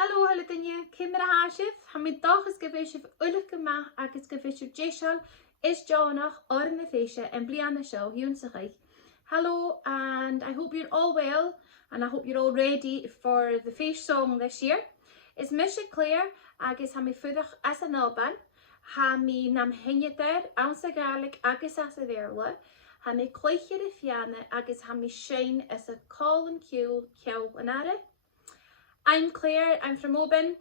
Hallo alle dinge, Kimmer Haashif, theagasg ullach gemacht agus gefisher Jeshal is Jonach Òran Fèise and Bliana show Hunsachich. Hello, and I hope you're all well and I hope you're all ready for the Fèis song this year. Is Misha Clare agus ha mi fudach as an alban, ha mi nam hinjeter ansa garlic agus as a verla, ha mi cleichir a fianna agus ha mi sheinn as a call and cue anare. I'm Claire, I'm from Òran.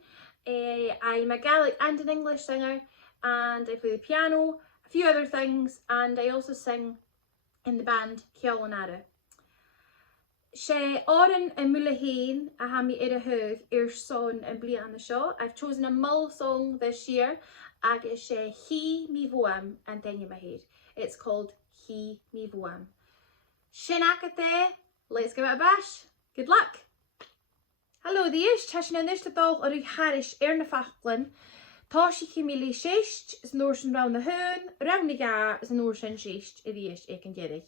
I'm a Gaelic and an English singer and I play the piano, a few other things, and I also sing in the band Ghearrain. She Òran Mhuile a ha mi hug son and bliana show. I've chosen a mull song this year, agus she Chì Mi Bhuam and then you head. It's called Chì Mi Bhuam. Sheinn, let's give it a bash. Good luck. Hallo, the is tashin an ishte dog or Ghearrain na fachlin. Tashi chimili sheist is noorsen round the round the gar is an noorsen sheist ish Ghearrain.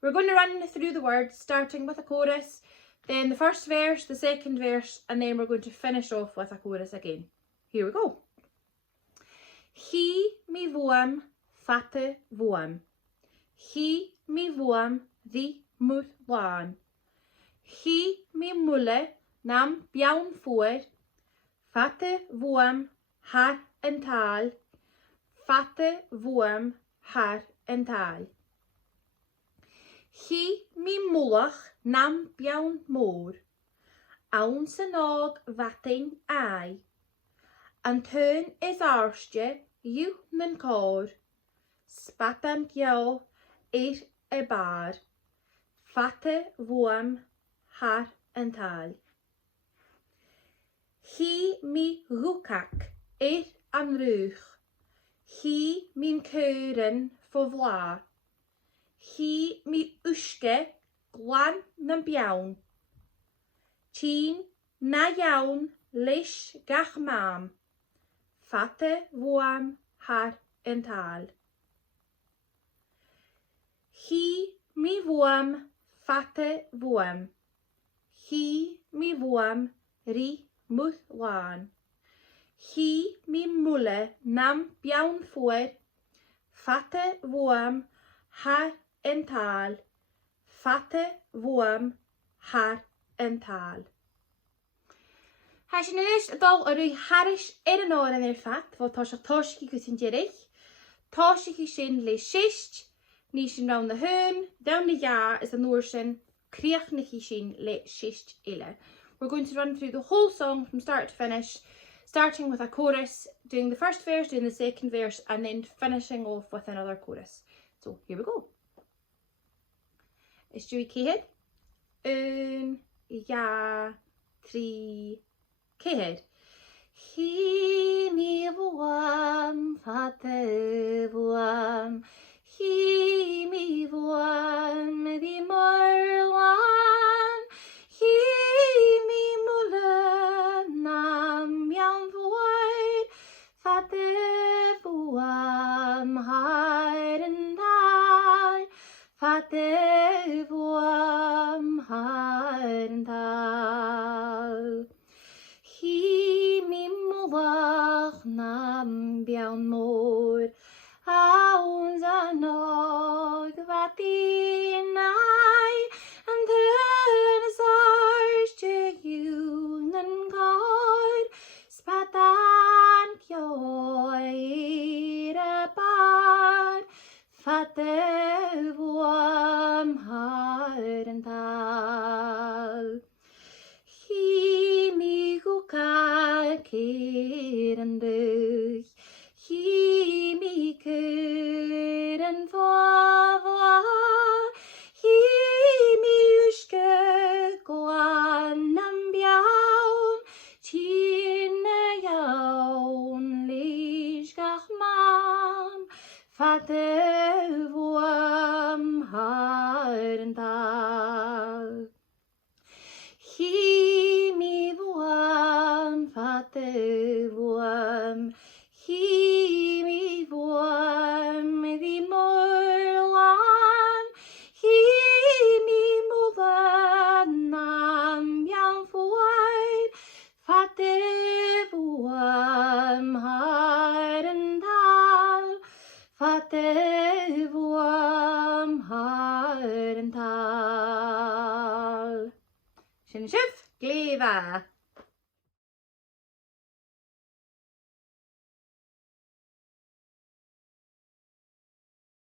We're going to run through the words, starting with a chorus, then the first verse, the second verse, and then we're going to finish off with a chorus again. Here we go. Chì Mi Bhuam, phàirt Bhuam. Chì Mi Bhuam, dh'Fhèis. Chì Mi Bhuam, nam biawn fwyr, phàirt Bhuam, har yn tal, phàirt Bhuam, har yn tal. Chì Mi Bhuam, nam biawn môr, awn sy'n og fating ai, and turn is arstje, you nyn cor, spatan gio y bar, phàirt Bhuam, har yn tal. Chì Mi Bhuam an rúch, chì mi'n Ghearrain fo vla, chì mi uske glan na biawn, sheinn na iawn leis gach mam, phàirt Bhuam har yn tal. Chì Mi Bhuam, phàirt Bhuam, chì Mi Bhuam ri Mhuile. Chì Mi Bhuam nam biawn fwyr, phàirt Bhuam har yn tal, phàirt Bhuam har yn tal. Hash is a dog or Ghearrain an Òran fat, for Toshiki kusin Ghearrain. Toshiki sheinn le sheist, nishin round the down the jaar is a noorsen, kriachnichi sheinn le sheist ile. We're going to run through the whole song from start to finish, starting with a chorus, doing the first verse, doing the second verse, and then finishing off with another chorus. So here we go. Is Dewey Cehead? 1, 2, 3, Cehead. Chì Mi Bhuam, phàirt Bhuam, Chì Mi Bhuam, dh'Fhèis. Chì Mi Bhuam, nam biawn fwyr, phàirt Bhuam har yn tal, phàirt Bhuam har yn tal. Chì Mi Bhuam, nam biawn môr, awn sy'n og fating ai, and Chì Bhuam Òran tal. Sin sibh, gléamh.